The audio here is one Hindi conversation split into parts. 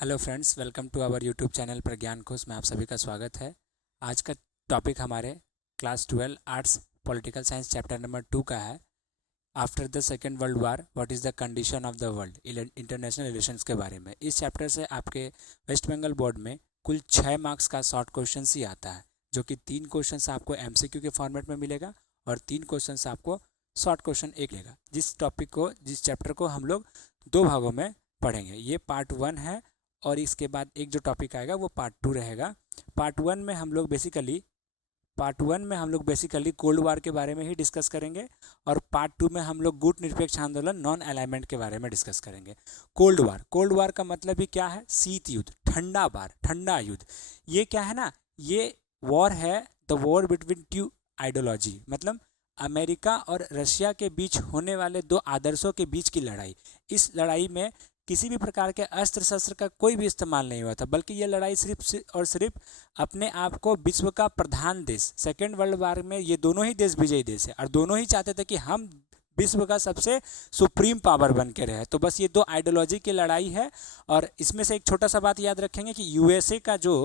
Hello friends, welcome to our YouTube channel Pragyan Khoj में आप सभी का स्वागत है। आज का टॉपिक हमारे class 12 arts political science chapter number 2 का है। After the second world war what is the condition of the world, international relations के बारे में। इस चैप्टर से आपके वेस्ट बंगाल बोर्ड में कुल 6 मार्क्स का शॉर्ट क्वेश्चन ही आता है, जो कि 3 क्वेश्चन आपको MCQ के फॉर्मेट में मिलेगा और 3 क्वेश्चन आपको शॉर्ट क्वेश्चन एक लेगा। जिस चैप्टर को हम लोग 2 भागों में पढ़ेंगे। ये पार्ट 1 है और इसके बाद एक जो टॉपिक आएगा वो पार्ट 2 रहेगा। पार्ट वन में हम लोग बेसिकली कोल्ड वार के बारे में ही डिस्कस करेंगे और पार्ट 2 में हम लोग गुट निरपेक्ष आंदोलन नॉन अलाइनमेंट के बारे में डिस्कस करेंगे। कोल्ड वार का मतलब ही क्या है? शीत युद्ध, ठंडा युद्ध। ये क्या है ना, ये वॉर है the war between two ideology, मतलब अमेरिका और रशिया के बीच होने वाले 2 आदर्शों के बीच की लड़ाई। इस लड़ाई में किसी भी प्रकार के अस्त्र शस्त्र का कोई भी इस्तेमाल नहीं हुआ था, बल्कि यह लड़ाई सिर्फ और सिर्फ अपने आप को विश्व का प्रधान देश, सेकेंड वर्ल्ड वार में ये दोनों ही देश विजयी देश है और दोनों ही चाहते थे कि हम विश्व का सबसे सुप्रीम पावर बन के रहे। तो बस ये 2 आइडियोलॉजी की लड़ाई है। और इसमें से एक छोटा सा बात याद रखेंगे कि यूएसए का जो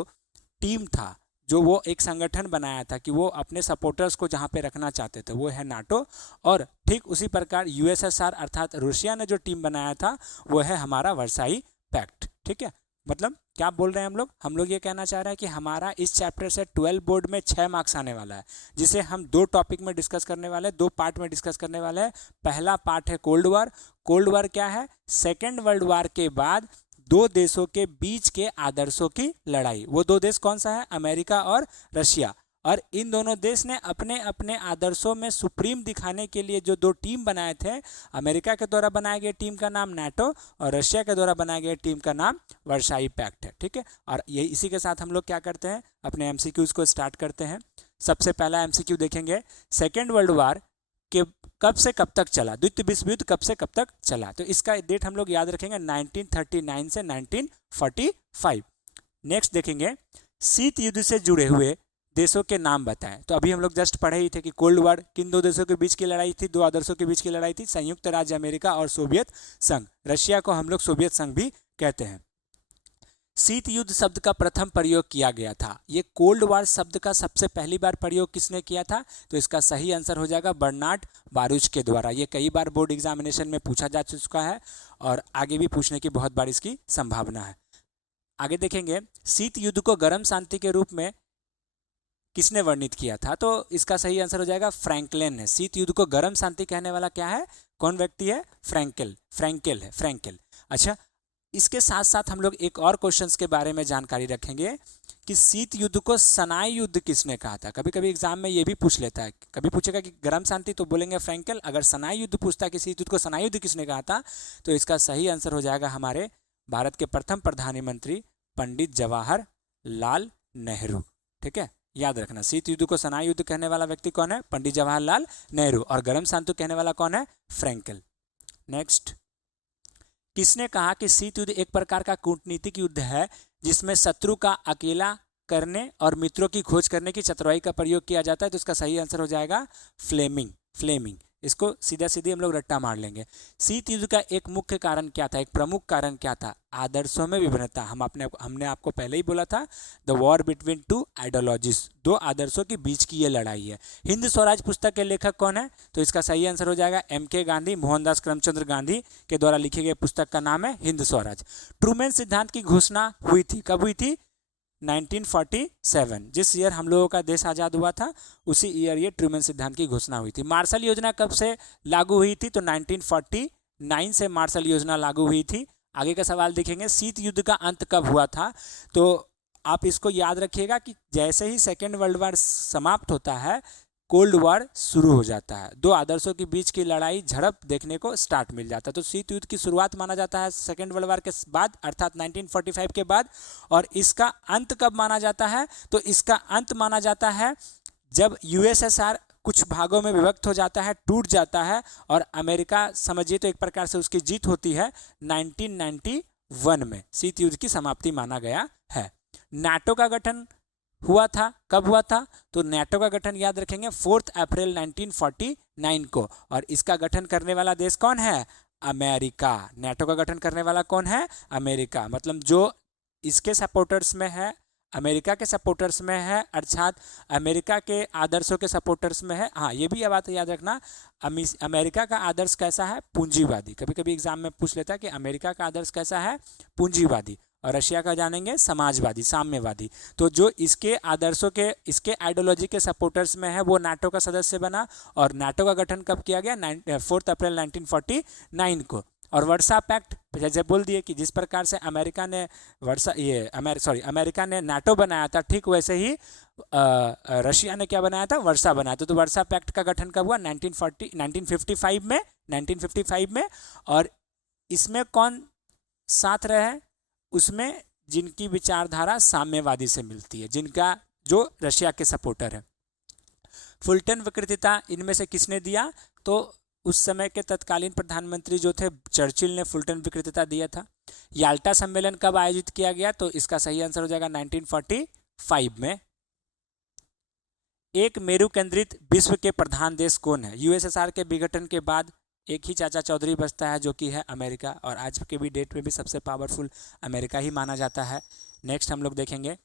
टीम था, जो वो एक संगठन बनाया था कि वो अपने सपोर्टर्स को जहाँ पे रखना चाहते थे, वो है नाटो। और ठीक उसी प्रकार यूएसएसआर अर्थात रूसिया ने जो टीम बनाया था वो है हमारा वर्साई पैक्ट। ठीक है, मतलब क्या बोल रहे हैं हम लोग ये कहना चाह रहे हैं कि हमारा इस चैप्टर से 12 बोर्ड में 6 मार्क्स आने वाला है, जिसे हम 2 टॉपिक में डिस्कस करने वाले हैं, 2 पार्ट में डिस्कस करने वाले हैं। पहला पार्ट है कोल्ड वार। कोल्ड वार क्या है? सेकेंड वर्ल्ड वार के बाद 2 देशों के बीच के आदर्शों की लड़ाई। वो 2 देश कौन सा है? अमेरिका और रशिया। और इन दोनों देश ने अपने अपने आदर्शों में सुप्रीम दिखाने के लिए जो 2 टीम बनाए थे, अमेरिका के द्वारा बनाए गए टीम का नाम नाटो और रशिया के द्वारा बनाए गए टीम का नाम वर्साई पैक्ट है। ठीक है, और ये इसी के साथ हम लोग क्या करते हैं, अपने MCQs को स्टार्ट करते हैं। सबसे पहला MCQ देखेंगे, सेकेंड वर्ल्ड वार के कब से कब तक चला, द्वितीय विश्व युद्ध कब से कब तक चला? तो इसका डेट हम लोग याद रखेंगे 1939 से 1945। नेक्स्ट देखेंगे, शीत युद्ध से जुड़े हुए देशों के नाम बताएं। तो अभी हम लोग जस्ट पढ़े ही थे कि कोल्ड वार किन 2 देशों के बीच की लड़ाई थी, 2 आदर्शों के बीच की लड़ाई थी, संयुक्त राज्य अमेरिका और सोवियत संघ। रशिया को हम लोग सोवियत संघ भी कहते हैं। शीत युद्ध शब्द का प्रथम प्रयोग किया गया था। ये कोल्ड वार शब्द का सबसे पहली बार प्रयोग किसने किया था? तो इसका सही आंसर हो जाएगा बर्नार्ड बारूच के द्वारा। ये कई बार बोर्ड एग्जामिनेशन में पूछा जा चुका है और आगे भी पूछने की बहुत बार इसकी संभावना है। आगे देखेंगे, शीत युद्ध को गर्म शांति के रूप में किसने वर्णित किया था? तो इसका सही आंसर हो जाएगा फ्रैंकलिन ने। शीत युद्ध को गर्म शांति कहने वाला क्या है, कौन व्यक्ति है? फ्रैंकेल। अच्छा, इसके साथ साथ हम लोग एक और क्वेश्चंस के बारे में जानकारी रखेंगे कि शीत युद्ध को सनाई युद्ध किसने कहा था। कभी कभी एग्जाम में ये भी पूछ लेता है, कभी पूछेगा कि गर्म शांति तो बोलेंगे फ्रैंकेल, अगर सनाई युद्ध पूछता है कि शीत युद्ध को सनाई युद्ध किसने कहा था, तो इसका सही आंसर हो जाएगा हमारे भारत के प्रथम प्रधानमंत्री पंडित जवाहरलाल नेहरू। ठीक है, याद रखना, शीत युद्ध को सनाई युद्ध कहने वाला व्यक्ति कौन है? पंडित जवाहरलाल नेहरू। और गर्म शांति कहने वाला कौन है? फ्रैंकेल। नेक्स्ट, किसने कहा कि शीत युद्ध एक प्रकार का कूटनीतिक युद्ध है जिसमें शत्रु का अकेला करने और मित्रों की खोज करने की चतुराई का प्रयोग किया जाता है? तो इसका सही आंसर हो जाएगा फ्लेमिंग। इसको सीधा सीधी हम लोग रट्टा मार लेंगे। शीत युद्ध का एक मुख्य कारण क्या था, एक प्रमुख कारण क्या था? आदर्शों में विभिन्नता। हमने आपको पहले ही बोला था, द वॉर बिटवीन 2 आइडियोलॉजीज, 2 आदर्शों के बीच की ये लड़ाई है। हिंद स्वराज पुस्तक के लेखक कौन है? तो इसका सही आंसर हो जाएगा MK गांधी, मोहनदास करमचंद्र गांधी के द्वारा लिखी गई पुस्तक का नाम है हिंद स्वराज। ट्रूमैन सिद्धांत की घोषणा हुई थी, कब हुई थी? 1947। जिस ईयर हम लोगों का देश आज़ाद हुआ था उसी ईयर ये ट्रूमैन सिद्धांत की घोषणा हुई थी। मार्शल योजना कब से लागू हुई थी? तो 1949 से मार्शल योजना लागू हुई थी। आगे का सवाल देखेंगे, शीत युद्ध का अंत कब हुआ था? तो आप इसको याद रखिएगा कि जैसे ही सेकेंड वर्ल्ड वार समाप्त होता है, कोल्ड वार शुरू हो जाता है। 2 आदर्शों के बीच की लड़ाई, झड़प देखने को स्टार्ट मिल जाता है। तो शीत युद्ध की शुरुआत माना जाता है सेकेंड वर्ल्ड वार के बाद, अर्थात 1945 के बाद। और इसका अंत कब माना जाता है? तो इसका अंत माना जाता है जब USSR कुछ भागों में विभक्त हो जाता है, टूट जाता है, और अमेरिका समझिए तो एक प्रकार से उसकी जीत होती है। 1991 में शीत युद्ध की समाप्ति माना गया है। नाटो का गठन हुआ था, कब हुआ था? तो नाटो का गठन याद रखेंगे 4 अप्रैल 1949 को। और इसका गठन करने वाला देश कौन है? अमेरिका। नाटो का गठन करने वाला कौन है? अमेरिका। मतलब जो इसके सपोर्टर्स में है, अमेरिका के सपोर्टर्स में है, अर्थात अमेरिका के आदर्शों के सपोर्टर्स में है। हाँ, ये भी ये बात याद रखना, अमेरिका का आदर्श कैसा है? पूंजीवादी। कभी कभी एग्जाम में पूछ लेता है कि अमेरिका का आदर्श कैसा है? पूंजीवादी। और रशिया का जानेंगे समाजवादी, साम्यवादी। तो जो इसके आदर्शों के, इसके आइडियोलॉजी के सपोर्टर्स में है, वो नाटो का सदस्य बना। और नाटो का गठन कब किया गया? 4 अप्रैल 1949 को। और वर्सा पैक्ट जैसे बोल दिए कि जिस प्रकार से अमेरिका ने अमेरिका ने नाटो बनाया था, ठीक वैसे ही रशिया ने क्या बनाया था? वर्सा बनाया था। तो वर्सा पैक्ट का गठन कब हुआ? 1955 में। और इसमें कौन साथ रहे? उसमें जिनकी विचारधारा साम्यवादी से मिलती है, जिनका जो रशिया के सपोर्टर है। फुलटन विकृतता इनमें से किसने दिया? तो उस समय के तत्कालीन प्रधानमंत्री जो थे चर्चिल ने फुलटन विकृतता दिया था। याल्टा सम्मेलन कब आयोजित किया गया? तो इसका सही आंसर हो जाएगा 1945 में। एक मेरु केंद्रित विश्व के प्रधान देश कौन है? यूएसएसआर के विघटन के बाद एक ही चाचा चौधरी बचता है, जो कि है अमेरिका। और आज के भी डेट में भी सबसे पावरफुल अमेरिका ही माना जाता है। नेक्स्ट हम लोग देखेंगे,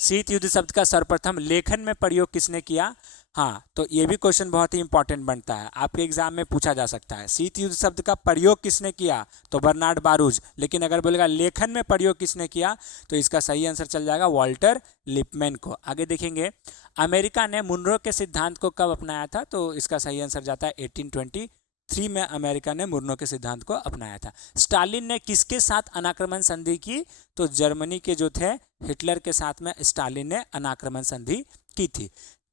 शीत युद्ध शब्द का सर्वप्रथम लेखन में प्रयोग किसने किया? हाँ, तो ये भी क्वेश्चन बहुत ही इंपॉर्टेंट बनता है, आपके एग्जाम में पूछा जा सकता है। शीत युद्ध शब्द का प्रयोग किसने किया? तो बर्नार्ड बारूज। लेकिन अगर बोलेगा लेखन में प्रयोग किसने किया, तो इसका सही आंसर चल जाएगा वॉल्टर लिपमैन को। आगे देखेंगे, अमेरिका ने मुनरो के सिद्धांत को कब अपनाया था? तो इसका सही आंसर जाता है 1823 में अमेरिका ने मुनरो के सिद्धांत को अपनाया था। स्टालिन ने किसके साथ अनाक्रमण संधि की? तो जर्मनी के जो थे हिटलर के साथ में स्टालिन ने अनाक्रमण संधि की थी।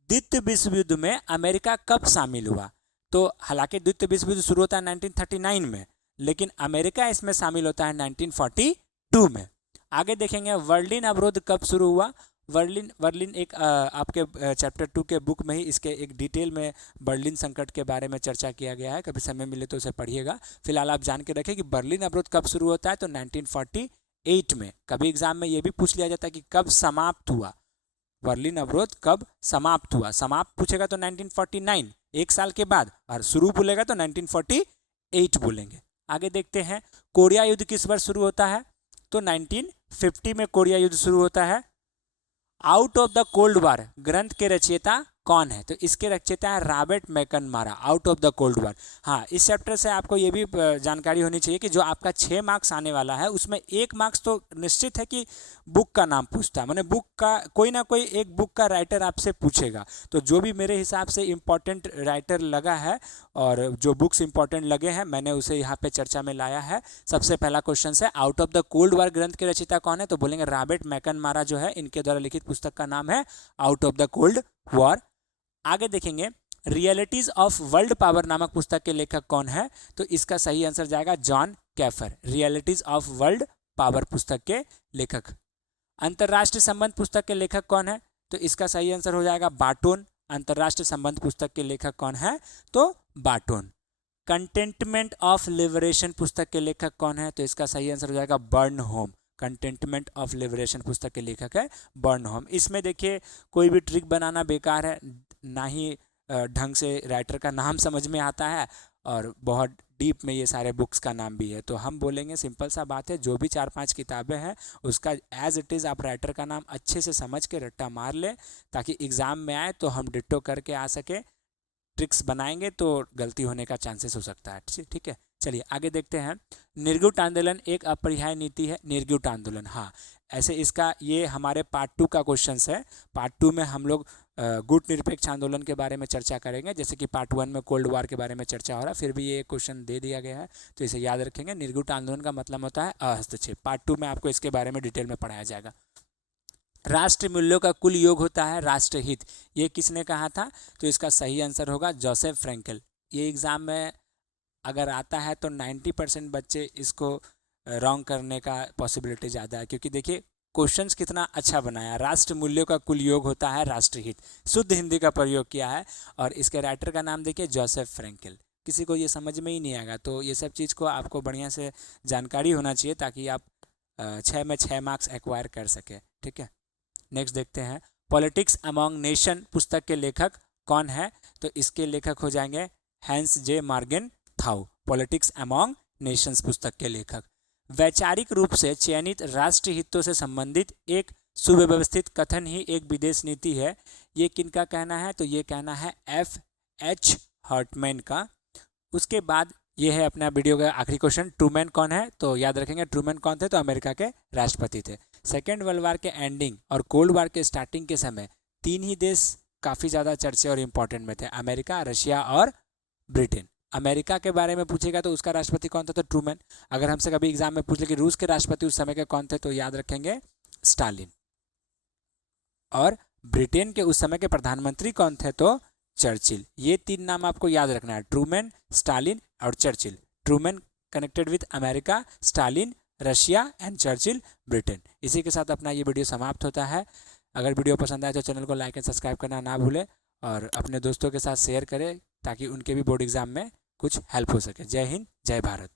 द्वितीय विश्व युद्ध में अमेरिका कब शामिल हुआ? तो हालांकि द्वितीय विश्व युद्ध शुरू होता है 1939 में, लेकिन अमेरिका इसमें शामिल होता है 1942 में। आगे देखेंगे, बर्लिन अवरोध कब शुरू हुआ? बर्लिन एक आपके चैप्टर 2 के बुक में ही इसके एक डिटेल में बर्लिन संकट के बारे में चर्चा किया गया है, कभी समय मिले तो उसे पढ़िएगा। फिलहाल आप जान के रखें कि बर्लिन अवरोध कब शुरू होता है? तो 1948 में। कभी एग्जाम में ये भी पूछ लिया जाता है कि कब समाप्त हुआ, बर्लिन अवरोध कब समाप्त हुआ। समाप्त पूछेगा तो 1949, एक साल के बाद, और शुरू बोलेगा तो 1948 बोलेंगे। आगे देखते हैं, कोरिया युद्ध किस वर्ष शुरू होता है? तो 1950 में कोरिया युद्ध शुरू होता है। Out of the cold war ग्रंथ के रचयिता कौन है? तो इसके रचयिता है Robert McNamara, out of the cold war. हाँ, इस चैप्टर से आपको ये भी जानकारी होनी चाहिए कि जो आपका 6 मार्क्स आने वाला है, उसमें 1 मार्क्स तो निश्चित है कि बुक का नाम पूछता है, माने बुक का कोई ना कोई एक बुक का राइटर आपसे पूछेगा। तो जो भी मेरे हिसाब से इम्पॉर्टेंट राइटर लगा है और जो बुक्स इंपॉर्टेंट लगे हैं, मैंने उसे यहाँ पे चर्चा में लाया है। सबसे पहला क्वेश्चन है, out of the cold war ग्रंथ के रचयिता कौन है? तो बोलेंगे रॉबर्ट मैकनमारा जो है, इनके द्वारा लिखित पुस्तक का नाम है out of the cold war. आगे देखेंगे, रियलिटीज ऑफ वर्ल्ड पावर नामक पुस्तक के लेखक कौन है? तो इसका सही आंसर जाएगा John Caffer, realities of world power पुस्तक के लेखक। अंतरराष्ट्रीय संबंध पुस्तक के लेखक कौन है? तो इसका सही आंसर हो जाएगा बार्टोन। अंतरराष्ट्रीय संबंध पुस्तक के लेखक कौन है? तो बार्टोन। कंटेंटमेंट ऑफ लिबरेशन पुस्तक के लेखक कौन है? तो इसका सही आंसर हो जाएगा बर्नहोम। कंटेंटमेंट ऑफ लिबरेशन पुस्तक के लेखक है बर्नहोम। इसमें देखिए कोई भी ट्रिक बनाना बेकार है, ना ही ढंग से राइटर का नाम समझ में आता है, और बहुत डीप में ये सारे बुक्स का नाम भी है। तो हम बोलेंगे सिंपल सा बात है, जो भी 4-5 किताबें हैं उसका एज इट इज़ आप राइटर का नाम अच्छे से समझ के रट्टा मार लें, ताकि एग्ज़ाम में आए तो हम डिट्टो करके आ सके। ट्रिक्स बनाएंगे तो गलती होने का चांसेस हो सकता है। ठीक है, चलिए आगे देखते हैं। निर्गुट आंदोलन एक अपरिहार्य नीति है। निर्गुट आंदोलन, हाँ, ऐसे इसका ये हमारे पार्ट 2 का क्वेश्चन है। पार्ट 2 में हम लोग गुट निरपेक्ष आंदोलन के बारे में चर्चा करेंगे, जैसे कि पार्ट 1 में कोल्ड वार के बारे में चर्चा हो रहा है, फिर भी ये क्वेश्चन दे दिया गया है, तो इसे याद रखेंगे। निर्गुट आंदोलन का मतलब होता है अहस्तक्षेप। पार्ट 2 में आपको इसके बारे में डिटेल में पढ़ाया जाएगा। राष्ट्र मूल्यों का कुल योग होता है राष्ट्रहित, ये किसने कहा था? तो इसका सही आंसर होगा जोसेफ फ्रैंकल। ये एग्ज़ाम में अगर आता है तो 90% बच्चे इसको रॉन्ग करने का पॉसिबिलिटी ज़्यादा है, क्योंकि देखिए क्वेश्चंस कितना अच्छा बनाया। राष्ट्र मूल्यों का कुल योग होता है राष्ट्रहित, शुद्ध हिंदी का प्रयोग किया है, और इसके राइटर का नाम देखिए जोसेफ फ्रैंकल। किसी को ये समझ में ही नहीं आएगा, तो ये सब चीज़ को आपको बढ़िया से जानकारी होना चाहिए, ताकि आप 6 में 6 मार्क्स एक्वायर कर सके। ठीक है, नेक्स्ट देखते हैं। पॉलिटिक्स अमॉन्ग नेशन पुस्तक के लेखक कौन है? तो इसके लेखक हो जाएंगे हैंस जे मार्गेन थाउ, पॉलिटिक्स अमॉन्ग नेशंस पुस्तक के लेखक। वैचारिक रूप से चयनित राष्ट्रीय हितों से संबंधित एक सुव्यवस्थित कथन ही एक विदेश नीति है। ये किनका कहना है? तो ये कहना है F.H. हर्टमैन का। उसके बाद ये है अपना वीडियो का आखिरी क्वेश्चन, ट्रूमैन कौन है? तो याद रखेंगे ट्रूमैन कौन थे? तो अमेरिका के राष्ट्रपति थे। सेकेंड वर्ल्ड वार के एंडिंग और कोल्ड वार के स्टार्टिंग के समय तीन ही देश काफ़ी ज़्यादा चर्चे और इम्पोर्टेंट में थे, अमेरिका, रशिया और ब्रिटेन। अमेरिका के बारे में पूछेगा तो उसका राष्ट्रपति कौन था? तो ट्रूमैन। अगर हमसे कभी एग्जाम में पूछ ले कि रूस के राष्ट्रपति उस समय के कौन थे? तो याद रखेंगे स्टालिन। और ब्रिटेन के उस समय के प्रधानमंत्री कौन थे? तो चर्चिल। ये तीन नाम आपको याद रखना है, ट्रूमैन, स्टालिन और Churchill. Truman connected with America, Stalin Russia and Churchill Britain. इसी के साथ अपना ये वीडियो समाप्त होता है। अगर वीडियो पसंद आए तो चैनल को लाइक एंड सब्सक्राइब करना ना भूलें और अपने दोस्तों के साथ शेयर करें ताकि उनके भी बोर्ड एग्जाम में कुछ हेल्प हो सके। जय हिंद, जय भारत।